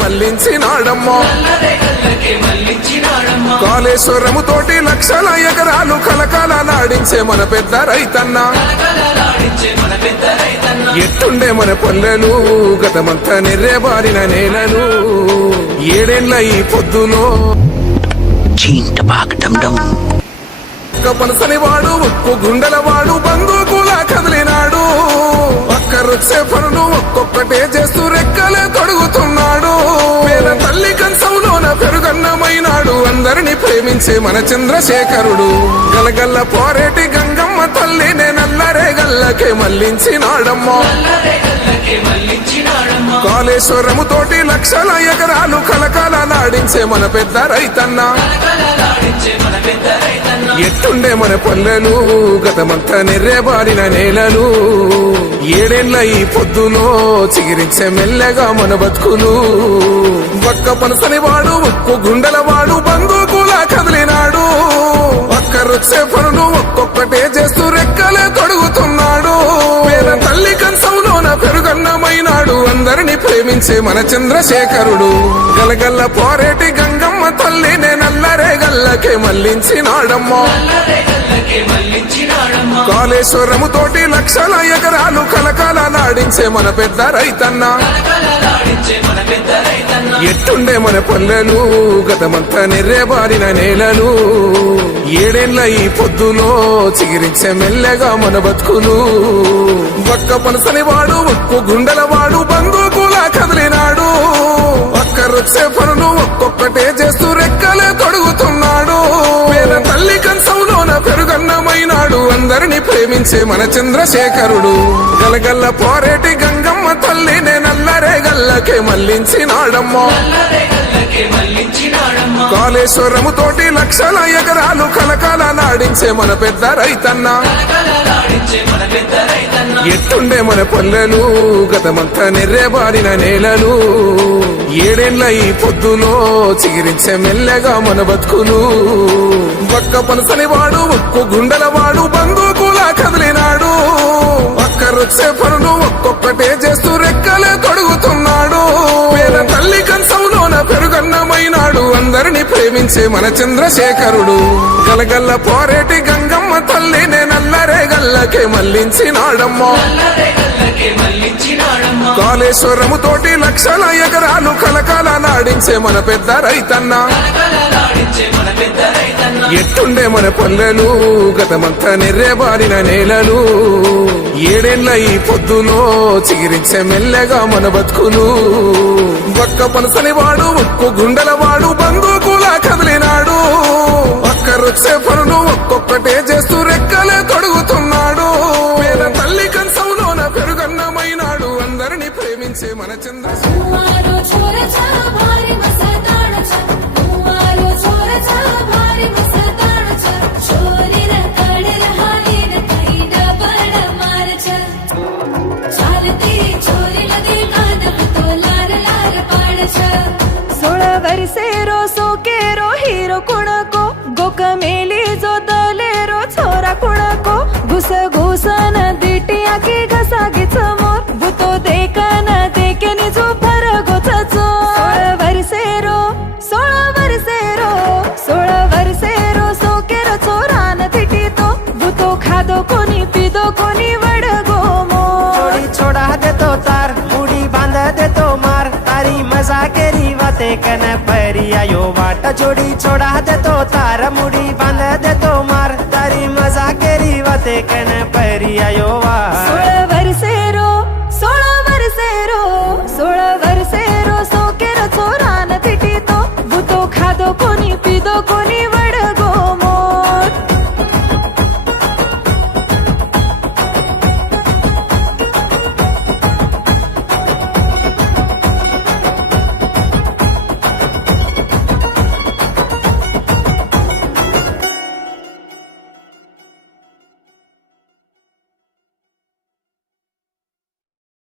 మల్లించినాడమ్మో కాళేశ్వరము తోటి లక్షల ఎకరాలు కలకాల నాడించే మన పెద్ద రైతన్న. ఎట్టుండే మన పల్లెలు గతమంతా నెర్రెబారిన నేలలు, ఏడేళ్ల ఈ పొద్దులో పనసని వాడు ఉప్పు గుండెల వాడు బందూకులా కదిలినాడు. ఒక్కరొచ్చే పనులు ఒక్కొక్కటే చేస్తూ రెక్కలే తొడుగుతున్నాడు. పేద తల్లి కంచంలోన పెరుగన్నమైనాడు. అందరిని ప్రేమించే మన చంద్రశేఖరుడు. గలగల్ల పోరేటి గంగమ్మ తల్లినే నల్లరే గల్లకే మల్లించినాడమ్మో. కాళేశ్వరము తోటి లక్షల ఎకరాలు కలకాల నాడించే మన పెద్ద రైతన్న. ఎట్టుండే మన పల్లెలు గతమంతా నెర్రెబారిన నేలలు, ఏడేళ్ల ఈ పొద్దులో చిగిరించే మెల్లగా మన బతుకులు. ఒక్క పనసని వాడు ఉప్పు గుండెల వాడు బందూకులా కదిలినాడు. ఒక్కరొచ్చే పనులు ఒక్కొక్కటే చేస్తూ రెక్కలే తొడుగుతున్నాడు. పేద తల్లి కంచంలోన పెరుగన్నమైనాడు. అందరిని ప్రేమించే మన చంద్రశేఖరుడు. గలగల్ల పోరేటి గంగమ్మ తల్లినే నల్లరే గల్లకే మల్లించినాడమ్మో. కాళేశ్వరము తోటి లక్షల ఎకరాలు కలకాల నాడించే మన పెద్ద రైతన్న. ఎట్టుండే మన పల్లెలు గతమంతా నెర్రెబారిన నేలలు, ఏడేళ్ల ఈ పొద్దులో చిగిరించే మెల్లగా మన బతుకులు. ఒక్క పనసని వాడు ఉప్పు గుండెల వాడు బందూకులా కదిలినాడు. ఒక్కరొచ్చే పనులు ఒక్కొక్కటే చేస్తూ రెక్కలే తొడుగుతున్నాడు. పేద తల్లి కంచంలోన పెరుగన్నమైనాడు. అందరిని ప్రేమించే మన చంద్రశేఖరుడు. గలగల్ల పోరేటి గంగమ్మ తల్లినే నల్లరే గల్లకే మల్లించినాడమ్మో. కాళేశ్వరము తోటి లక్షల ఎకరాలు కలకాల నాడించే మన పెద్ద రైతన్న. ఎట్టుండే మన పల్లెలు గతమంతా నెర్రెబారిన నేలలు, ఏడేళ్ల ఈ పొద్దులో చిగిరించే మెల్లగా మన బతుకులు. ఒక్క పనసని వాడు ఉప్పు గుండెల వాడు బందూకులా కదిలినాడు. ఒక్కరొచ్చే పనులు ఒక్కొక్కటే చేస్తూ రెక్కలే తొడుగుతున్నాడు. పేద తల్లి కంచంలోన పెరుగన్నమైనాడు. అందరిని ప్రేమించే మన చంద్రశేఖరుడు. గలగల్ల పోరేటి గంగమ్మ తల్లినే నల్లరే గల్లకే మల్లించినాడమ్మో. కాళేశ్వరము తోటి లక్షల ఎకరాలు కలకాల నాడించే మన పెద్ద రైతన్న. ఎట్టుండే మన పల్లెలు గతమంతా నెర్రెబారిన నేలలు, ఏడేళ్ల ఈ పొద్దులో చిగిరించే మెల్లగా మన బతుకులు. ఒక్క పనసని వాడు ఉప్పు గుండెల వాడు బందూకులా కదిలినాడు. ఒక్కరొచ్చే పనులు ఒక్కొక్కటే చేస్తూ రెక్కలే తొడుగుతున్నాడు. పేద తల్లి కంచంలోన పెరుగన్నమైనాడు. అందరిని ప్రేమించే మన वर्सेरो सोकेरो हीरो कुणको गोक मेली जो दलेरो छोरा कुणको घुस घुसन दिटिया की घसा घिच मोर बुतो देखन देके निजो फरगोच चो 16 वर्सेरो सोकेरो छोरान दिटी तो बुतो खादो कोनी पीदो कोनी वडगो मो. जोड़ी छोड़ा दे तो तार मुड़ी बांध दे तो मार तारी मजा केरी वाते कन परिया यो वाट. जोड़ी छोड़ा दे तो तार मुड़ी बांध दे तो मार तारी मजा केरी वाते कन परिया यो